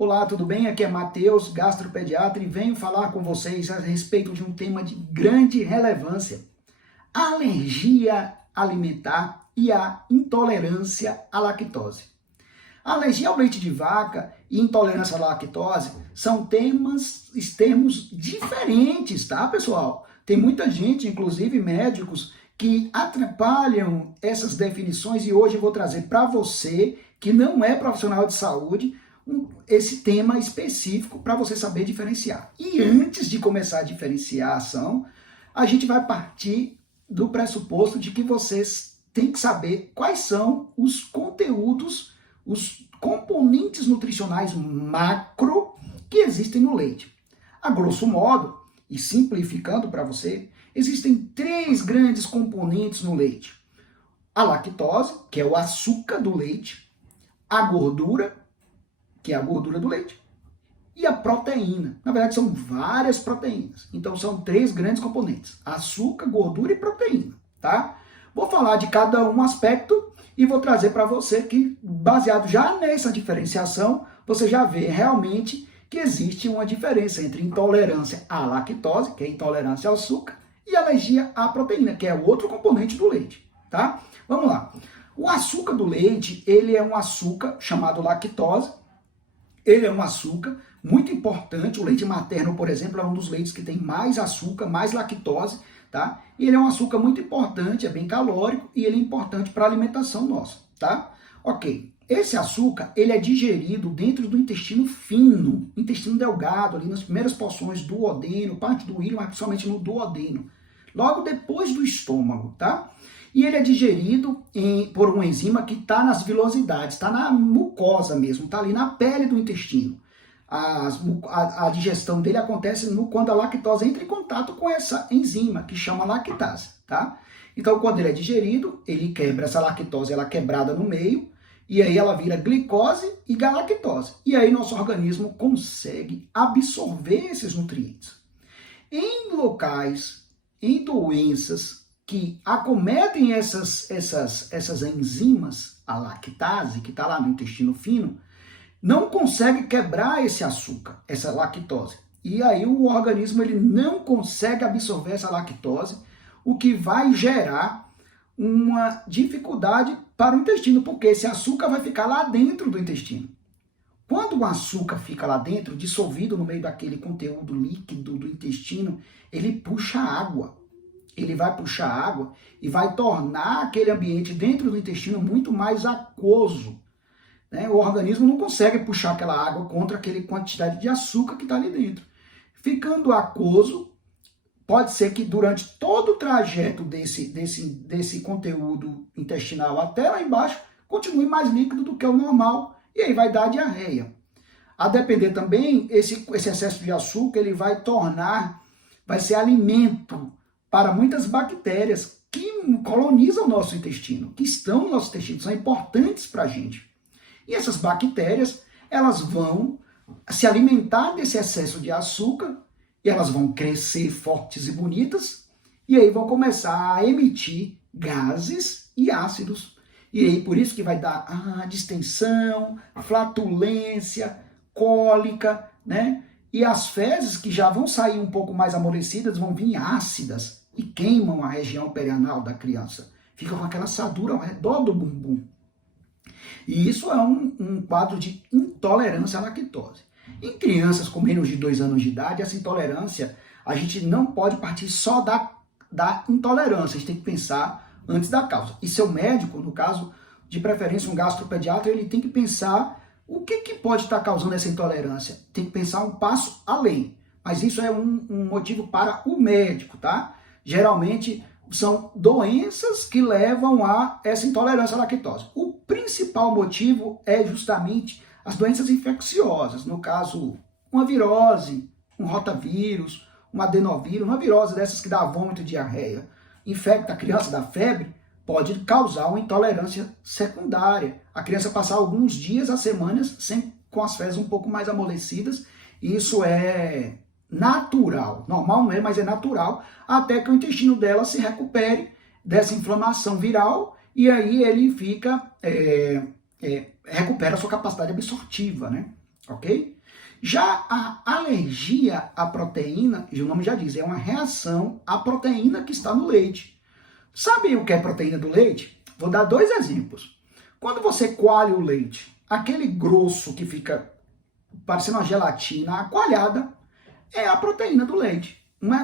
Olá, tudo bem? Aqui é Matheus, gastropediatra, e venho falar com vocês a respeito de um tema de grande relevância: a alergia alimentar e a intolerância à lactose. A alergia ao leite de vaca e intolerância à lactose são termos diferentes, tá, pessoal? Tem muita gente, inclusive médicos, que atrapalham essas definições, e hoje eu vou trazer para você, que não é profissional de saúde, esse tema específico para você saber diferenciar. E antes de começar a diferenciação, a gente vai partir do pressuposto de que vocês têm que saber quais são os conteúdos, os componentes nutricionais macro que existem no leite. A grosso modo, e simplificando para você, existem 3 grandes componentes no leite: a lactose, que é o açúcar do leite; a gordura, que é a gordura do leite; e a proteína. Na verdade, são várias proteínas. Então, são 3 grandes componentes: açúcar, gordura e proteína, tá? Vou falar de cada um aspecto e vou trazer para você que, baseado já nessa diferenciação, você já vê realmente que existe uma diferença entre intolerância à lactose, que é intolerância ao açúcar, e alergia à proteína, que é o outro componente do leite, tá? Vamos lá. O açúcar do leite, ele é um açúcar chamado lactose. Ele é um açúcar muito importante. O leite materno, por exemplo, é um dos leites que tem mais açúcar, mais lactose, tá? E ele é um açúcar muito importante, é bem calórico e ele é importante para a alimentação nossa, tá? Ok. Esse açúcar, ele é digerido dentro do intestino fino, intestino delgado, ali nas primeiras porções do duodeno, parte do íleon, mas principalmente no duodeno, logo depois do estômago, tá? E ele é digerido por uma enzima que está nas vilosidades, está na mucosa mesmo, está ali na pele do intestino. A digestão dele acontece quando a lactose entra em contato com essa enzima, que chama lactase, tá? Então, quando ele é digerido, ele quebra essa lactose, ela é quebrada no meio, e aí ela vira glicose e galactose. E aí nosso organismo consegue absorver esses nutrientes. Em locais, em doenças que acometem essas enzimas, a lactase, que está lá no intestino fino, não consegue quebrar esse açúcar, essa lactose. E aí o organismo ele não consegue absorver essa lactose, o que vai gerar uma dificuldade para o intestino, porque esse açúcar vai ficar lá dentro do intestino. Quando o açúcar fica lá dentro, dissolvido no meio daquele conteúdo líquido do intestino, ele puxa água. Ele vai puxar água e vai tornar aquele ambiente dentro do intestino muito mais aquoso, né? O organismo não consegue puxar aquela água contra aquela quantidade de açúcar que está ali dentro. Ficando aquoso, pode ser que durante todo o trajeto desse conteúdo intestinal até lá embaixo, continue mais líquido do que o normal, e aí vai dar diarreia. A depender também, esse excesso de açúcar, ele vai ser alimento para muitas bactérias que colonizam o nosso intestino, que estão no nosso intestino, são importantes para a gente. E essas bactérias, elas vão se alimentar desse excesso de açúcar, e elas vão crescer fortes e bonitas, e aí vão começar a emitir gases e ácidos. E aí por isso que vai dar distensão, flatulência, cólica, né? E as fezes, que já vão sair um pouco mais amolecidas, vão vir ácidas e queimam a região perianal da criança. Fica com aquela assadura ao redor do bumbum. E isso é um quadro de intolerância à lactose. Em crianças com menos de 2 anos de idade, essa intolerância, a gente não pode partir só da intolerância, a gente tem que pensar antes da causa. E seu médico, no caso, de preferência um gastropediatra, ele tem que pensar o que pode estar causando essa intolerância. Tem que pensar um passo além. Mas isso é um motivo para o médico, tá? Geralmente são doenças que levam a essa intolerância à lactose. O principal motivo é justamente as doenças infecciosas, no caso, uma virose, um rotavírus, um adenovírus, uma virose dessas que dá vômito e diarreia, infecta a criança, dá febre, pode causar uma intolerância secundária. A criança passar alguns dias a semanas com as fezes um pouco mais amolecidas, e isso é natural. Normal não é, mas é natural, até que o intestino dela se recupere dessa inflamação viral, e aí ele fica recupera a sua capacidade absortiva, né? ok? Já a alergia à proteína, o nome já diz, é uma reação à proteína que está no leite. Sabe o que é proteína do leite? Vou dar 2 exemplos. Quando você coalha o leite, aquele grosso que fica parecendo uma gelatina coalhada, é a proteína do leite.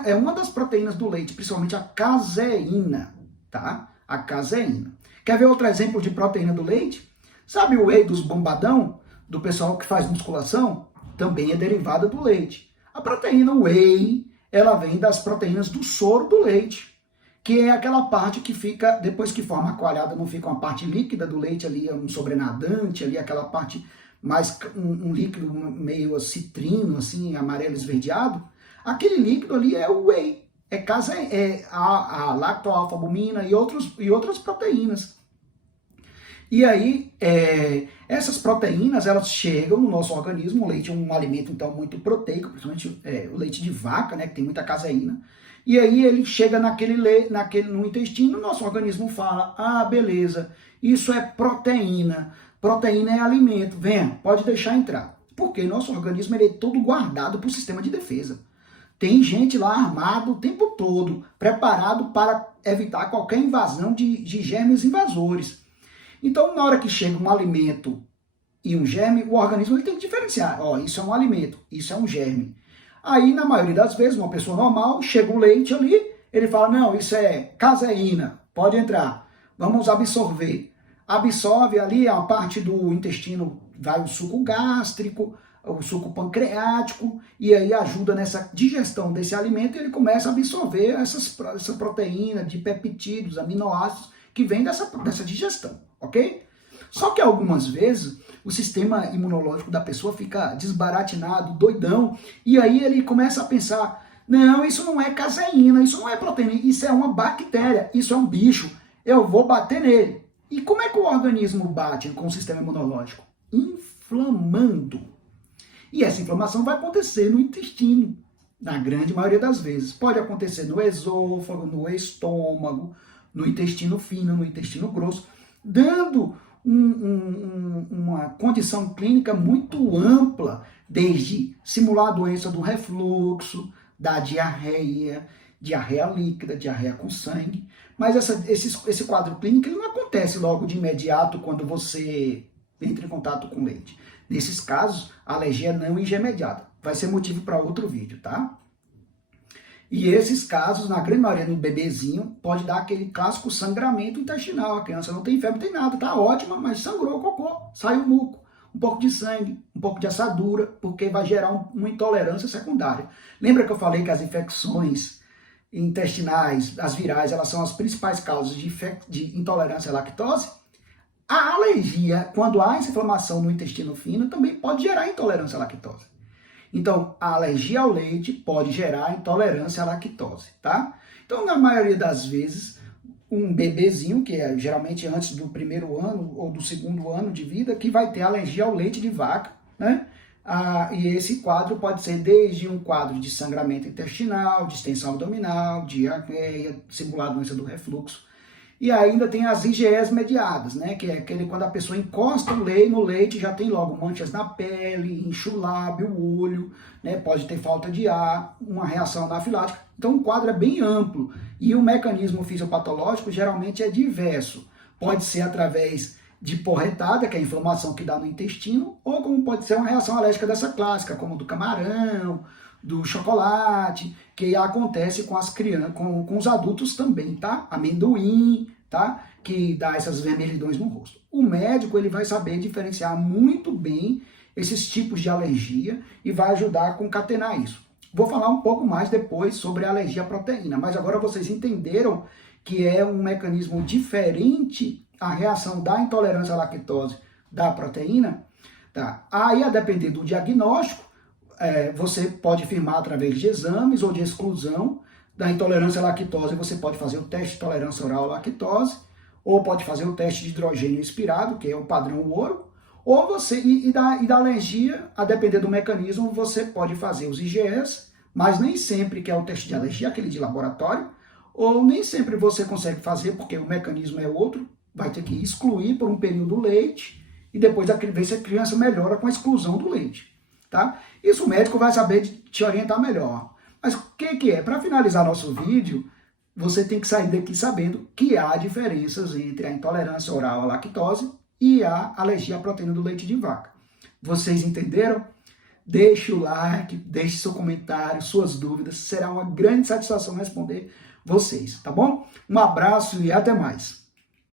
É uma das proteínas do leite, principalmente a caseína, tá? A caseína. Quer ver outro exemplo de proteína do leite? Sabe o whey dos bombadão, do pessoal que faz musculação? Também é derivada do leite. A proteína whey, ela vem das proteínas do soro do leite, que é aquela parte que fica, depois que forma a coalhada, não fica uma parte líquida do leite ali, um sobrenadante ali, aquela parte mais, um líquido meio citrino, assim, amarelo esverdeado. Aquele líquido ali é o whey, é a lactoalfa-albumina e outras proteínas. E aí, essas proteínas, elas chegam no nosso organismo. O leite é um alimento, então, muito proteico, principalmente o leite de vaca, né, que tem muita caseína. E aí ele chega no intestino, o nosso organismo fala, ah, beleza, isso é proteína. Proteína é alimento, venha, pode deixar entrar. Porque nosso organismo ele é todo guardado por sistema de defesa. Tem gente lá armado o tempo todo, preparado para evitar qualquer invasão de germes invasores. Então, na hora que chega um alimento e um germe, o organismo ele tem que diferenciar. Ó, isso é um alimento, isso é um germe. Aí, na maioria das vezes, uma pessoa normal, chega o leite ali, ele fala, não, isso é caseína, pode entrar, vamos absorver. Absorve ali a parte do intestino, vai o suco gástrico, o suco pancreático, e aí ajuda nessa digestão desse alimento e ele começa a absorver essa proteína de peptídeos, aminoácidos, que vem dessa digestão, ok? Só que algumas vezes o sistema imunológico da pessoa fica desbaratinado, doidão, e aí ele começa a pensar, não, isso não é caseína, isso não é proteína, isso é uma bactéria, isso é um bicho, eu vou bater nele. E como é que o organismo bate com o sistema imunológico? Inflamando. E essa inflamação vai acontecer no intestino, na grande maioria das vezes. Pode acontecer no esôfago, no estômago, no intestino fino, no intestino grosso, dando uma condição clínica muito ampla, desde simular a doença do refluxo, da diarreia líquida, diarreia com sangue. Mas esse quadro clínico ele não acontece logo de imediato quando você entra em contato com leite. Nesses casos, a alergia não intermediada. Vai ser motivo para outro vídeo, tá? E esses casos, na grande maioria do bebezinho, pode dar aquele clássico sangramento intestinal. A criança não tem febre, não tem nada, tá ótima, mas sangrou o cocô, sai o muco, um pouco de sangue, um pouco de assadura, porque vai gerar uma intolerância secundária. Lembra que eu falei que as infecções intestinais, as virais, elas são as principais causas de intolerância à lactose? A alergia, quando há essa inflamação no intestino fino, também pode gerar intolerância à lactose. Então, a alergia ao leite pode gerar intolerância à lactose, tá? Então, na maioria das vezes, um bebezinho, que é geralmente antes do 1º ano ou do 2º ano de vida, que vai ter alergia ao leite de vaca, né? E esse quadro pode ser desde um quadro de sangramento intestinal, distensão abdominal, diarreia, simular a doença do refluxo. E ainda tem as IgEs mediadas, né? Que é aquele quando a pessoa encosta o leite no leite, já tem logo manchas na pele, incha o lábio, o olho, né? Pode ter falta de ar, uma reação anafilática. Então o quadro é bem amplo e o mecanismo fisiopatológico geralmente é diverso. Pode ser através de porretada, que é a inflamação que dá no intestino, ou como pode ser uma reação alérgica dessa clássica, como do camarão, do chocolate, que acontece com as crianças, com os adultos também, tá? Amendoim, tá? Que dá essas vermelhidões no rosto. O médico ele vai saber diferenciar muito bem esses tipos de alergia e vai ajudar a concatenar isso. Vou falar um pouco mais depois sobre a alergia à proteína, mas agora vocês entenderam que é um mecanismo diferente a reação da intolerância à lactose da proteína, tá? Aí, a depender do diagnóstico, você pode firmar através de exames ou de exclusão da intolerância à lactose. Você pode fazer o teste de tolerância oral à lactose, ou pode fazer o teste de hidrogênio expirado, que é o padrão ouro, ou você, e da alergia, a depender do mecanismo, você pode fazer os IgEs, mas nem sempre que é o teste de alergia, aquele de laboratório, ou nem sempre você consegue fazer, porque o mecanismo é outro, vai ter que excluir por um período o leite, e depois ver se a criança melhora com a exclusão do leite. tá? Isso o médico vai saber te orientar melhor. Mas o que é? Para finalizar nosso vídeo, você tem que sair daqui sabendo que há diferenças entre a intolerância oral à lactose e a alergia à proteína do leite de vaca. Vocês entenderam? Deixe o like, deixe seu comentário, suas dúvidas. Será uma grande satisfação responder vocês, tá bom? Um abraço e até mais.